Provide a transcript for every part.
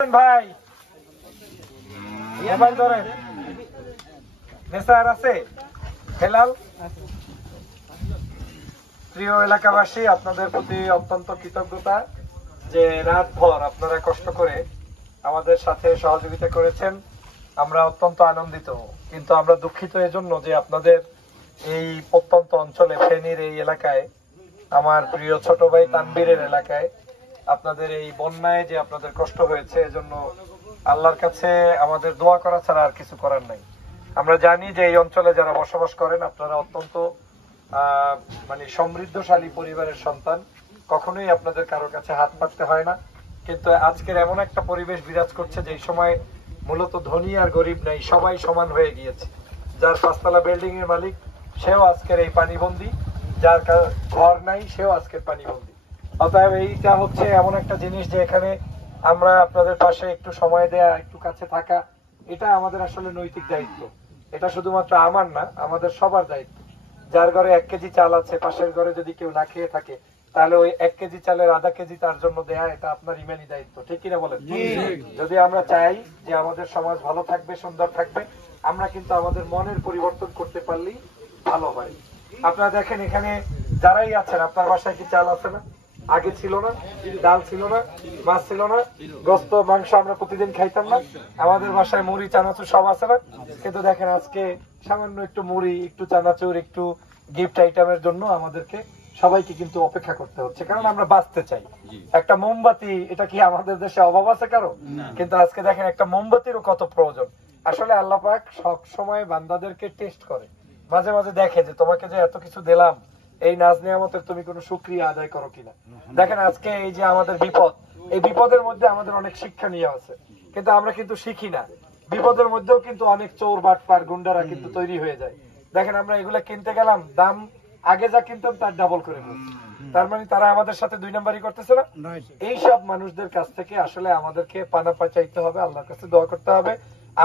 ভাই মোবাইল ধরেন নেশার আছে হেলাল। প্রিয় এলাকাবাসী, আপনাদের প্রতি অত্যন্ত কৃতজ্ঞতা যে রাত ভর আপনারা কষ্ট করে আমাদের সাথে সহযোগিতা করেছেন। আমরা অত্যন্ত আনন্দিত, কিন্তু আমরা দুঃখিত এজন্য যে আপনাদের এই প্রত্যন্ত অঞ্চলে ফেনীর এই এলাকায়, আমার প্রিয় ছোট ভাই তানবীরের এলাকায় আপনাদের এই বন্যায় যে আপনাদের কষ্ট হয়েছে, এজন্য আল্লাহর কাছে আমাদের দোয়া করা ছাড়া আর কিছু করার নাই। আমরা জানি যে এই অঞ্চলে যারা বসবাস করেন আপনারা অত্যন্ত মানে সমৃদ্ধশালী পরিবারের সন্তান, কখনোই আপনাদের কারোর কাছে হাত পাততে হয় না। কিন্তু আজকের এমন একটা পরিবেশ বিরাজ করছে যে সময় মূলত ধনী আর গরিব নাই, সবাই সমান হয়ে গিয়েছে। যার 5 তলা বিল্ডিং এর মালিক সেও আজকের এই পানিবন্দী, যার ঘর নাই সেও আজকের পানিবন্দী। অতএব এইটা হচ্ছে এমন একটা জিনিস যে এখানে আমরা আপনাদের পাশে একটু সময় দেয়া, একটু কাছে থাকা, এটা আমাদের আসলে নৈতিক দায়িত্ব। এটা শুধুমাত্র আমার না, আমাদের সবার দায়িত্ব। যার ঘরে 1 কেজি চাল আছে, পাশের ঘরে যদি কেউ না খেয়ে থাকে, তাহলে ওই 1 কেজি চালের আধা কেজি তার জন্য দেয়া, এটা আপনার ইমানি দায়িত্ব। ঠিক কিনা বলেন? যদি আমরা চাই যে আমাদের সমাজ ভালো থাকবে, সুন্দর থাকবে, আমরা কিন্তু আমাদের মনের পরিবর্তন করতে পারলেই ভালো হয়। আপনারা দেখেন এখানে যারাই আছেন, আপনার বাসায় কি চাল আছে না? আগে ছিল না? ডাল ছিল না? মাছ ছিল না? গোস্ত মাংস আমরা প্রতিদিন খাইতাম না? আমাদের বাসায় মুড়ি চানাচুর সব আছে না? কিন্তু দেখেন আজকে সামান্য একটু মুড়ি, একটু চানাচুর, একটু গিফট আইটেমের জন্য আমাদেরকে সবাইকে কিন্তু অপেক্ষা করতে হচ্ছে, কারণ আমরা বাঁচতে চাই। একটা মোমবাতি, এটা কি আমাদের দেশে অভাব আছে কারো? কিন্তু আজকে দেখেন একটা মোমবাতিরও কত প্রয়োজন। আসলে আল্লাহ পাক সব সময় বান্দাদেরকে টেস্ট করে, মাঝে মাঝে দেখে যে তোমাকে যে এত কিছু দিলাম, এই নাজ নিয়ামতের তুমি কোনো শুকরিয়া আদায় করো কিনা। দেখেন আজকে এই যে আমাদের বিপদ, এই বিপদের মধ্যে আমাদের অনেক শিক্ষা নিয়ে আছে, কিন্তু আমরা কিন্তু শিখি না। বিপদের মধ্যেও কিন্তু অনেক চোর বাটপার গুন্ডারা কিন্তু তৈরি হয়ে যায়। দেখেন আমরা এগুলা কিনতে গেলাম, দাম আগে যা কিনতাম তার ডাবল করে ফেলছি। তার মানে তারা আমাদের সাথে 2 নাম্বারই করতেছে না? এইসব মানুষদের কাছ থেকে আসলে আমাদেরকে পানা পাচাইতে হবে, আল্লাহর কাছে দোয়া করতে হবে।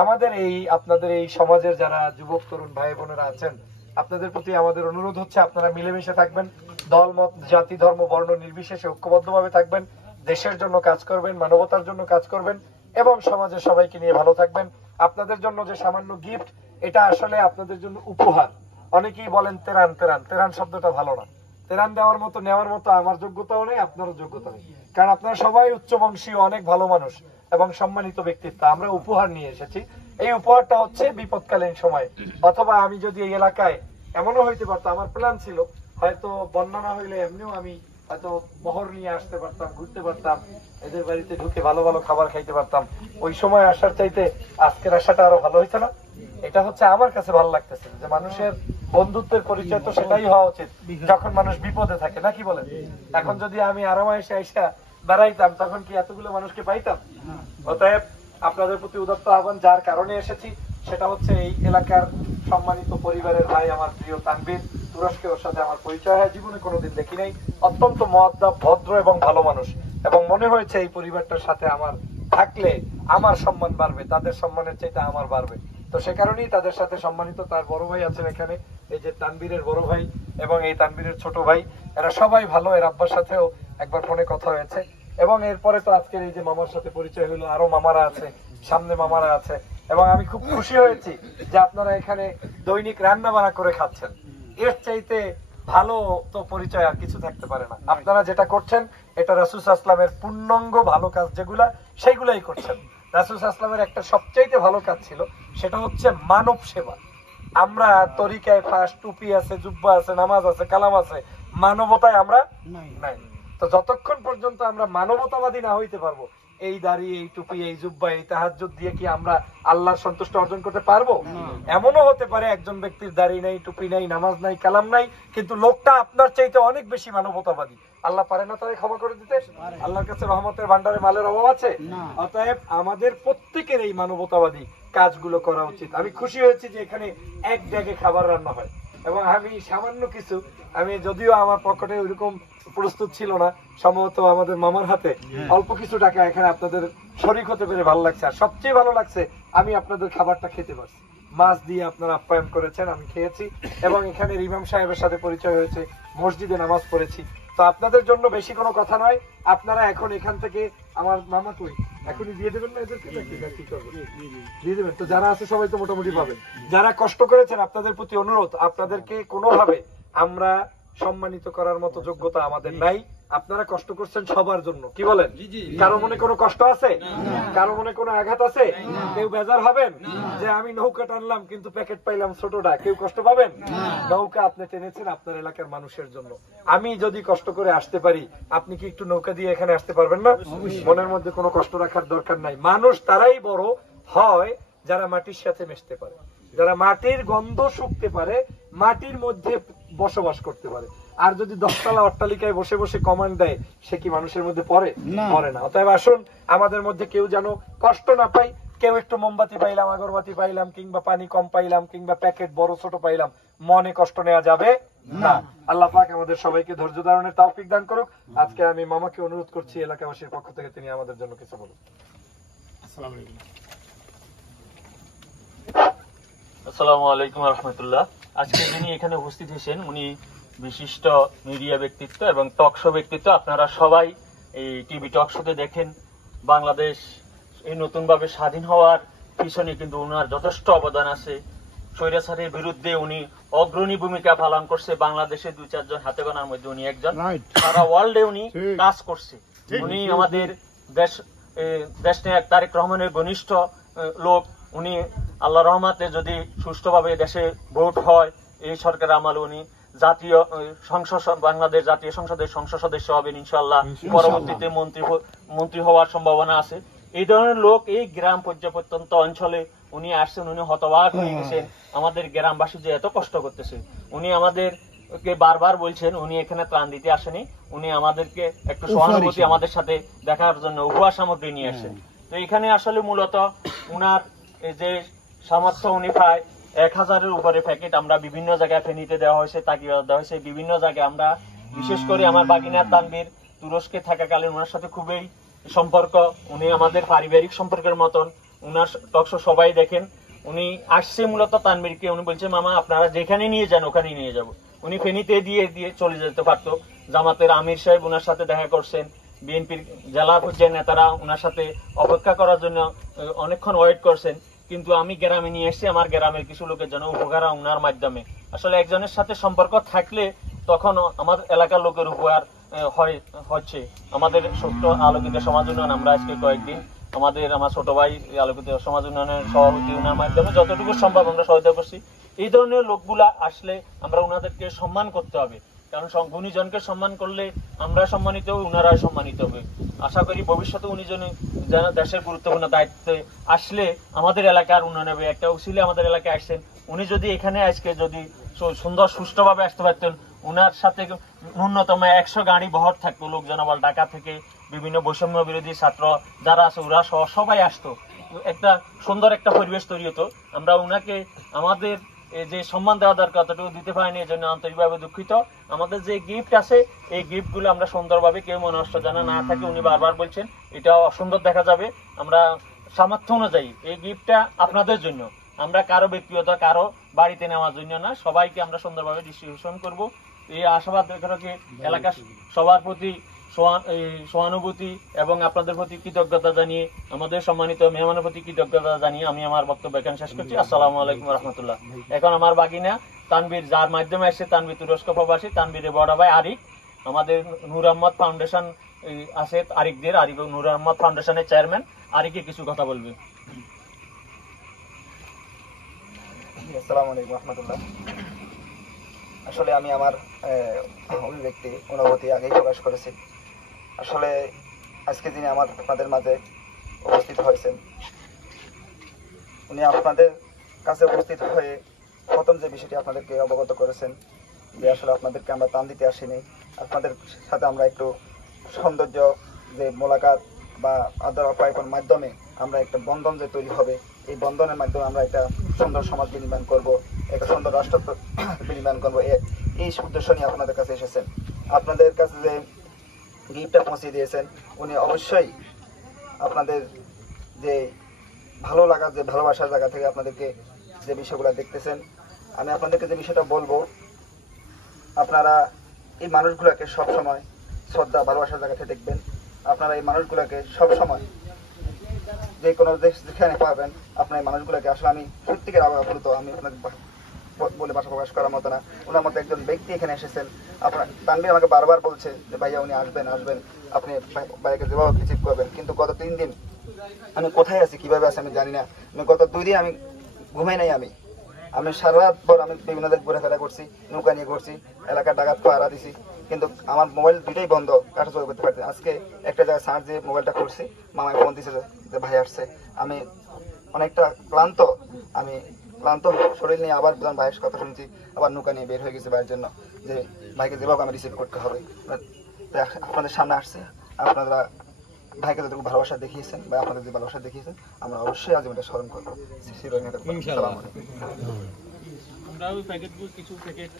আমাদের এই আপনাদের এই সমাজের যারা যুবক তরুণ ভাই বোনেরা আছেন, আপনাদের প্রতি আমাদের অনুরোধ হচ্ছে আপনারা মিলেমিশে থাকবেন, দল মত জাতি ধর্ম বর্ণ নির্বিশেষে ঐক্যবদ্ধভাবে থাকবেন, দেশের জন্য কাজ করবেন, মানবতার জন্য কাজ করবেন এবং সমাজের সবাইকে নিয়ে ভালো থাকবেন। আপনাদের জন্য যে সামান্য গিফট, এটা আসলে আপনাদের জন্য উপহার। অনেকেই বলেন তেরান তেরান, তেরান শব্দটা ভালো না। তেরান দেওয়ার মতো নেওয়ার মতো আমার যোগ্যতাও নেই, আপনারও যোগ্যতা নেই, কারণ আপনারা সবাই উচ্চবংশীয় অনেক ভালো মানুষ এবং সম্মানিত ব্যক্তিত্ব। আমরা উপহার নিয়ে এসেছি। এই উপহারটা হচ্ছে বিপদকালীন সময়, অথবা আমি যদি এই এলাকায়, এমনও হইতে পারতো আমার প্ল্যান ছিল হয়তো বন্যা না হইলে এমনিও আমি হয়তো বহর নিয়ে আসতে পারতাম, ঘুরতে পারতাম, এদের বাড়িতে ঢুকে ভালো ভালো খাবার খাইতে পারতাম। ওই সময় আসার চাইতে আজকের আসাটা আরো ভালো হইতো না? এটা হচ্ছে আমার কাছে ভালো লাগতেছে যে মানুষের বন্ধুত্বের পরিচয় তো সেটাই হওয়া উচিত যখন মানুষ বিপদে থাকে, নাকি বলেন? এখন যদি আমি আরামায়েশে আইসা বেড়াইতাম, তখন কি এতগুলো মানুষকে পাইতাম? অতএব আপনাদের প্রতি উদাত্ত আহ্বান, যার কারণে এসেছি সেটা হচ্ছে এই এলাকার সম্মানিত পরিবারের ভাই আমার প্রিয় তানবীর। তুরস্কে ওর সাথে আমার পরিচয় হয়, জীবনে কোনোদিন দেখি নাই। অত্যন্ত মুআদ্দাব, ভদ্র এবং ভালো মানুষ, এবং মনে হয়েছে এই পরিবারটার সাথে আমার থাকলে আমার সম্মান বাড়বে, তাদের সম্মানের চাইতে আমার বাড়বে। তো সে কারণেই তাদের সাথে সম্মানিত। তার বড় ভাই আছেন এখানে, এই যে তানবীরের বড় ভাই এবং এই তানবীরের ছোট ভাই, এরা সবাই ভালো। এর আব্বার সাথেও একবার ফোনে কথা হয়েছে, এবং এরপরে তো আজকের এই যে মামার সাথে পরিচয় হলো, আরো মামারা আছে, সামনে মামারা আছে। এবং আমি খুব খুশি হয়েছি যে আপনারা এখানে দৈনিক রান্না বান্না করে খাচ্ছেন। এর চাইতে ভালো তো পরিচয় আর কিছু থাকতে পারে না। আপনারা যেটা করছেন এটা রাসূল সাল্লাল্লাহু আলাইহি ওয়াসাল্লামের পূর্ণাঙ্গ ভালো কাজ, যেগুলা সেইগুলাই করছেন। রাসূল সাল্লাল্লাহু আলাইহি ওয়াসাল্লামের একটা সবচাইতে ভালো কাজ ছিল, সেটা হচ্ছে মানব সেবা। আমরা তরিকায় ফাঁস, টুপি আছে, জুব্বা আছে, নামাজ আছে, কালাম আছে, মানবতায় আমরা নাই। তো যতক্ষণ পর্যন্ত আমরা মানবতাবাদী না হইতে পারবো, এই দাড়ি, এই টুপি, এই জুব্বা, এই তাহাজ্জুদ দিয়ে কি আমরা আল্লাহর সন্তুষ্ট অর্জন করতে পারবো? এমনও হতে পারে একজন ব্যক্তির দাড়ি নাই, টুপি নাই, নামাজ নাই, কালাম নাই, কিন্তু লোকটা আপনার চাইতে অনেক বেশি মানবতাবাদী। আল্লাহ পারে না তারে ক্ষমা করে দিতে? আল্লাহর কাছে রহমতের ভান্ডারে মালের অভাব আছে? অতএব আমাদের প্রত্যেকের এই মানবতাবাদী কাজগুলো করা উচিত। আমি খুশি হয়েছি যে এখানে এক জায়গায় খাবার রান্না হয়, এবং আমি সামান্য কিছু, আমি যদিও আমার পকেটে ওইরকম প্রস্তুত ছিল না, সম্ভবত আমাদের মামার হাতে অল্প কিছু টাকা এখানে আপনাদের শরীক হতে পেরে ভালো লাগছে। আর সবচেয়ে ভালো লাগছে আমি আপনাদের খাবারটা খেতে পারছি। মাছ দিয়ে আপনারা আপ্যায়ন করেছেন, আমি খেয়েছি, এবং এখানে ইমাম সাহেবের সাথে পরিচয় হয়েছে, মসজিদে নামাজ পড়েছি। তো আপনাদের জন্য বেশি কোনো কথা নয়, আপনারা এখন এখান থেকে, আমার মামা কই, এখনই দিয়ে দেবেন না এদেরকে, কি করবেন? দিয়ে দেবেন। তো যারা আছে সবাই তো মোটামুটি পাবেন। যারা কষ্ট করেছেন আপনাদের প্রতি অনুরোধ, আপনাদেরকে কোনোভাবে আমরা সম্মানিত করার মতো যোগ্যতা আমাদের নাই। আপনারা কষ্ট করছেন সবার জন্য, কি বলেন? কারো মনে কোনো কষ্ট আছে? কারো মনে কোনো আঘাত আছে? কেউ বেজার হবেন যে আমি নৌকা টানলাম কিন্তু প্যাকেট পাইলাম ছোটটা? কেউ কষ্ট পাবেন? নৌকা আপনি টেনেছেন আপনার এলাকার মানুষের জন্য। আমি যদি কষ্ট করে আসতে পারি, আপনি কি একটু নৌকা দিয়ে এখানে আসতে পারবেন না? মনের মধ্যে কোনো কষ্ট রাখার দরকার নাই। মানুষ তারাই বড় হয় যারা মাটির সাথে মিশতে পারে, যারা মাটির গন্ধ শুকতে পারে, মাটির মধ্যে বসবাস করতে পারে। আর যদি 10 তলা অট্টালিকায় বসে বসে কমান্ড দেয়, সে কি মানুষের মধ্যে পড়ে? পড়ে না। অতএব আসুন, আমাদের মধ্যে কেউ যেন কষ্ট না পাই। কেউ একটু মোমবাতি পাইলাম, আগরবাতি পাইলাম, কিংবা পানি কম পাইলাম, কিংবা প্যাকেট বড় ছোট পাইলাম, মনে কষ্ট নেওয়া যাবে না। আল্লাহ পাক আমাদের সবাইকে ধৈর্য ধারণের তৌফিক দান করুক। আজকে আমি মামাকে অনুরোধ করছি এলাকাবাসীর পক্ষ থেকে তিনি আমাদের জন্য কিছু বলুন। আসসালামু আলাইকুম রহমতুল্লাহ। আজকে যিনি এখানে উপস্থিত হয়েছেন উনি বিশিষ্ট মিডিয়া ব্যক্তিত্ব এবং টক শো ব্যক্তিত্ব। আপনারা সবাই এই টিভি টক শোতে দেখেন। বাংলাদেশ এই নতুন ভাবে স্বাধীন হওয়ার পিছনে কিন্তু উনার যথেষ্ট অবদান আছে। স্বৈরাচারের বিরুদ্ধে উনি অগ্রণী ভূমিকা পালন করছে। বাংলাদেশে 2-4 জন হাতে গোনার মধ্যে উনি একজন। সারা ওয়ার্ল্ডে উনি কাজ করছে। উনি আমাদের দেশ নায়ক তারেক রহমানের ঘনিষ্ঠ লোক। উনি আল্লাহ রহমাতে যদি সুষ্ঠুভাবে দেশে ভোট হয়, এই সরকার আমলে উনি জাতীয় সংসদ, বাংলাদেশ জাতীয় সংসদের সংসদ সদস্য হবেন ইনশাআল্লাহ। পরবর্তীতে মন্ত্রী হওয়ার সম্ভাবনা আছে। এই ধরনের লোক এই গ্রাম প্রত্যন্ত অঞ্চলে উনি আসছেন। উনি হতবাক হয়ে গেছেন আমাদের গ্রামবাসী যে এত কষ্ট করতেছে। উনি আমাদেরকে বারবার বলছেন উনি এখানে ত্রাণ দিতে আসেনি, উনি আমাদেরকে একটু সহানুভূতি আমাদের সাথে দেখার জন্য উপহার সামগ্রী নিয়ে আসেন। তো এখানে আসলে মূলত উনার যে সামর্থ্য, উনি প্রায় 1000-এর উপরে প্যাকেট আমরা বিভিন্ন জায়গায় ফেনীতে দেওয়া হয়েছে, তাকিয়া দেওয়া হয়েছে বিভিন্ন জায়গায়। আমরা বিশেষ করে আমার বাগিনার তানভীর তুরস্কে থাকাকালীন ওনার সাথে খুবই সম্পর্ক। উনি আমাদের পারিবারিক সম্পর্কের মতন। উনার টকশো সবাই দেখেন। উনি আসছে মূলত তানভীরকে, উনি বলছে মামা আপনারা যেখানে নিয়ে যান ওখানে নিয়ে যাব। উনি ফেনীতে দিয়ে চলে যেতে পারতো। জামাতের আমির সাহেব ওনার সাথে দেখা করছেন, বিএনপির জেলা পর্যায়ের নেতারা ওনার সাথে অপেক্ষা করার জন্য অনেকক্ষণ ওয়েট করছেন। কিন্তু আমি গ্রামে নিয়ে এসেছি, আমার গ্রামের কিছু লোকের জন্য উপকার ওনার মাধ্যমে। আসলে একজনের সাথে সম্পর্ক থাকলে তখন আমার এলাকার লোকের উপকার হচ্ছে। আমাদের ছোট্ট আলোকিত সমাজ উন্নয়ন আমরা আজকে কয়েকদিন আমার ছোট ভাই আলোকিত সমাজ উন্নয়নের সভাপতি, ওনার মাধ্যমে যতটুকু সম্ভব আমরা সহায়তা করছি। এই ধরনের লোকগুলা আসলে আমরা ওনাদেরকে সম্মান করতে হবে, কারণ গুণীজনকে সম্মান করলে আমরা সম্মানিত হব, ওনারা সম্মানিত হবে। আশা করি ভবিষ্যতে উনি যেন দেশের গুরুত্বপূর্ণ দায়িত্বে আসলে আমাদের এলাকার উন্নয়ন হবে। একটা উসিলে আমাদের এলাকায় আসছেন, উনি যদি এখানে আজকে যদি সুন্দর সুষ্ঠুভাবে আসতে পারতেন, উনার সাথে ন্যূনতম 100 গাড়ি বহর থাকতো, লোক জনবল ঢাকা থেকে বিভিন্ন বৈষম্য বিরোধী ছাত্র যারা আছে ওরা সহ সবাই আসতো। একটা সুন্দর একটা পরিবেশ তৈরি হতো। আমরা উনাকে আমাদের যে সম্মান দেওয়া দরকার ততটুকু দিতে পারিনি, এর জন্য আন্তরিকভাবে দুঃখিত। আমাদের যে গিফট আছে এই গিফট গুলো আমরা সুন্দরভাবে কেউ মনস্ত যেন না থাকে, উনি বারবার বলছেন এটা অসুন্দর দেখা যাবে। আমরা সামর্থ্য অনুযায়ী এই গিফটটা আপনাদের জন্য, আমরা কারো ব্যক্তিগত কারো বাড়িতে নেওয়ার জন্য না, সবাইকে আমরা সুন্দরভাবে ডিস্ট্রিবিউশন করব। এই আশাবাদ রেখে এলাকার সবার প্রতি সহানুভূতি এবং আপনাদের প্রতি কৃতজ্ঞতা জানিয়ে, আমাদের সম্মানিত মেহমানের প্রতি কৃতজ্ঞতা জানিয়ে আমি আমার বক্তব্য এখানে শেষ করছি। আসসালামু আলাইকুম রহমতুল্লাহ। এখন আমার বাগিনা তানভীর, যার মাধ্যমে আসছে তানভীর তুরস্ক প্রবাসী, তানভীরের বড় ভাই আরিক, আমাদের নূর আহমদ ফাউন্ডেশন আছে আরিকদের, আরিক নূর আহমদ ফাউন্ডেশনের চেয়ারম্যান, আরিকে কিছু কথা বলবে। আসসালামু আলাইকুম রহমতুল্লাহ। আসলে আমি আমার অভিব্যক্তি অনুভূতি আগেই প্রকাশ করেছি। আসলে আজকে যিনি আপনাদের মাঝে উপস্থিত হয়েছেন, উনি আপনাদের কাছে উপস্থিত হয়ে প্রথম যে বিষয়টি আপনাদেরকে অবগত করেছেন যে আসলে আপনাদেরকে আমরা ত্রাণ দিতে আসিনি, আপনাদের সাথে আমরা একটু সৌন্দর্য যে মোলাকাত বা আদর আপ্যায়নের মাধ্যমে আমরা একটা বন্ধন যে তৈরি হবে, এই বন্ধনের মাধ্যমে আমরা একটা সুন্দর সমাজ বিনির্মাণ করব, একটা সুন্দর রাষ্ট্র বিনির্মাণ করবো, এই উদ্দেশ্য নিয়ে আপনাদের কাছে এসেছেন। আপনাদের কাছে যে গিফটটা পৌঁছে দিয়েছেন, উনি অবশ্যই আপনাদের যে ভালো লাগার যে ভালোবাসার জায়গা থেকে আপনাদেরকে যে বিষয়গুলো দেখতেছেন, আমি আপনাদেরকে যে বিষয়টা বলবো, আপনারা এই মানুষগুলোকে সবসময় শ্রদ্ধা ভালোবাসার জায়গা থেকে দেখবেন। আপনারা এই মানুষগুলোকে সবসময় যে কোনো যেখানে পাবেন আপনার এই মানুষগুলোকে আসলে আমি সত্যিকার আপ্লুত। আমি আপনাকে বলে ভাষা প্রকাশ করার মতো না। ওনার মতো একজন ব্যক্তি এখানে এসেছেন। আপনার তানভীর আমাকে বারবার বলছে যে ভাইয়া উনি আসবেন, আপনি ভাইকে যেভাবে রিসিভ করবেন। কিন্তু গত 3 দিন আমি কোথায় আছি, কিভাবে আছি আমি জানি না। গত 2 দিন আমি ঘুমাই নাই। আমি সারা রাত ভর আমি বিভিন্ন জায়গায় ঘুরেফেরা করছি, নৌকা নিয়ে ঘুরছি, এলাকার ডাকাত পাহারা দিছি, কিন্তু আমার মোবাইল দুটোই বন্ধ, কাটা চোখ করতে পারছি। আজকে একটা জায়গায় সার্চ দিয়ে মোবাইলটা খুলছি, মামায় ফোন দিছে যে ভাই আসছে। আমি অনেকটা ক্লান্ত, আমি ক্লান্ত শরীর নিয়ে আবার ভাইয়ের কথা শুনছি, আবার নৌকা নিয়ে বের হয়ে গেছে ভাইয়ের জন্য, যে ভাইকে যেভাবে আমি রিসিভ করতে হবে। আপনাদের সামনে আসছে, আপনারা ভাইকে যতটুকু ভালোবাসা দেখিয়েছেন বা আপনাদের যে ভালোবাসা দেখিয়েছেন, আমরা অবশ্যই আজ এটা স্মরণ করবো। আমরা ওই প্যাকেটগুলো কিছু প্যাকেট